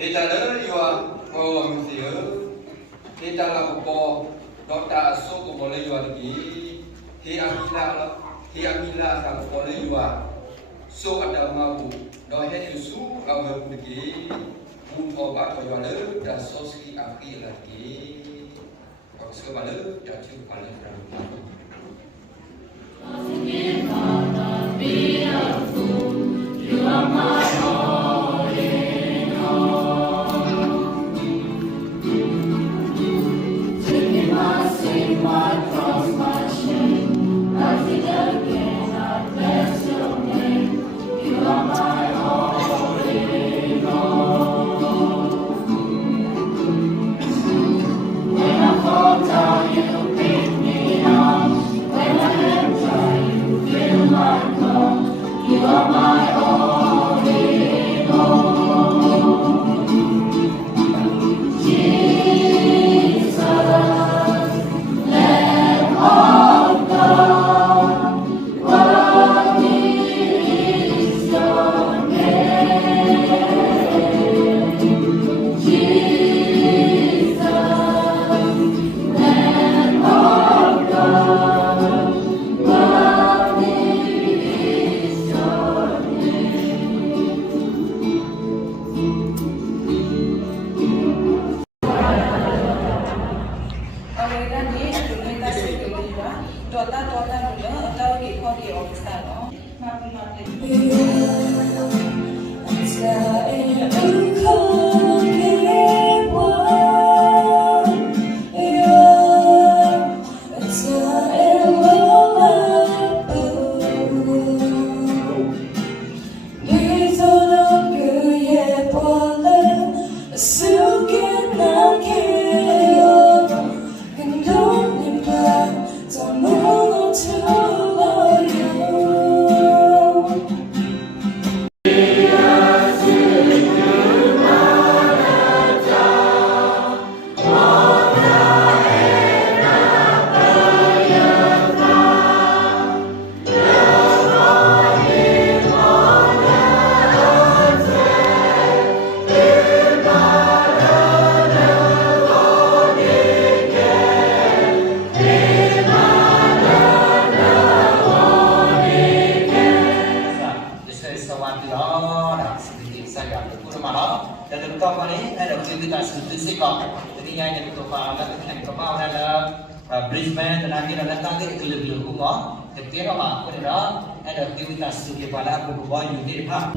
Kita le yua ngawang siya. Kita la po dota so ko boleh yua lagi. Hiamila sa boleh yua. So ada mau do he su au lagi. Mun ko ba ko yua le da so ski api lagi. Ko so ba le da chu pa le ra. You are my all in all. Taking my sin, my cross, my shame, rising again, I bless your name. You are my all in all. When I fall down, you pick me up. When I am dry, you fill my cup. You are my all in all. Jesus, Lamb of God, worthy is your name. Jesus, Lamb of God, worthy is your Brisbane dan akhirnya datang ke lebih rumah. Ketika apa pun ada aktivitas tu kepada aku buat YouTube ha.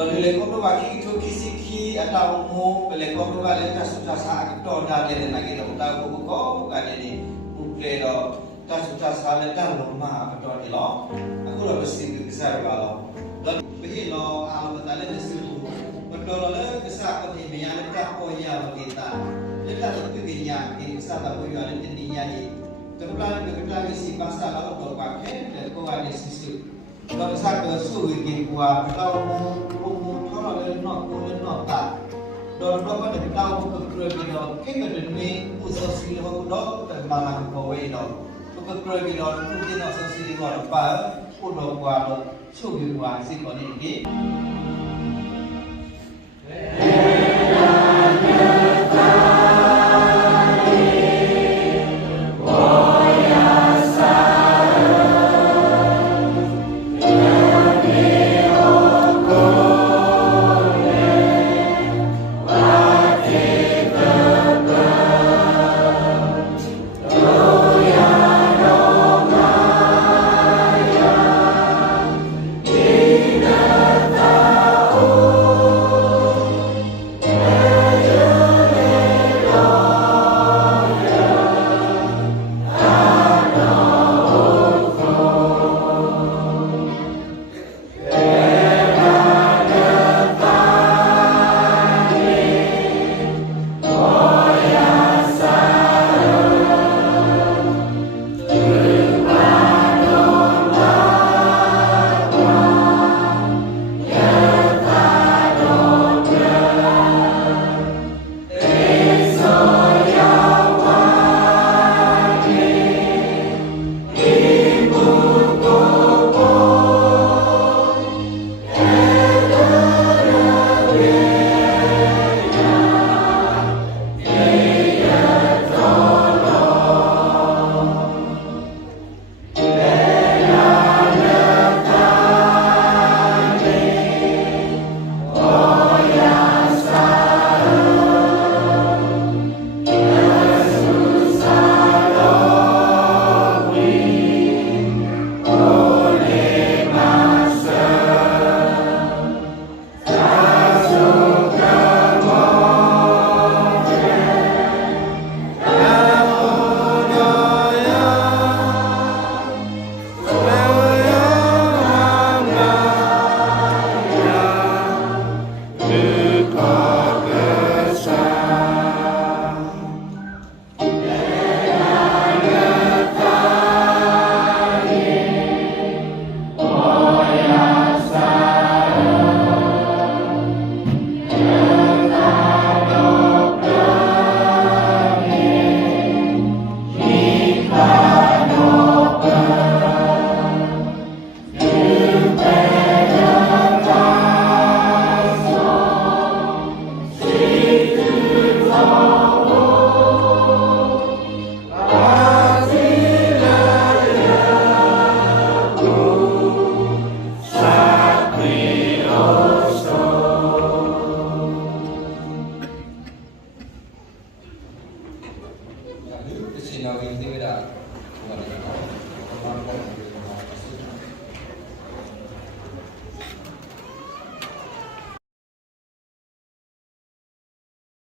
Dari lekor tu bagi itu kisi atau mu lekor tu bagi kita sudah sah kita dah jadi lagi kita tahu buku kan ini buku itu kita sudah sah letak rumah kita di lo aku dah bersih besar kalau dan begini lo alam betale disitu betul le kesah pun ini yang letak poya kita letak tu begini ini kesah tak poya ini dia ni tempat kita isi pasal lalu tu pakai dan kau ada sisi kalau saya kesuh ini kuah kalau mu kalau le no tak dan kalau kita tahu kekerjaan kita ini usaha sendiri kalau dan malah kau ini kekerjaan mungkin usaha sendiri kalau apa udah kuah suh kuah sih kalau ini Sinabi hindi mo na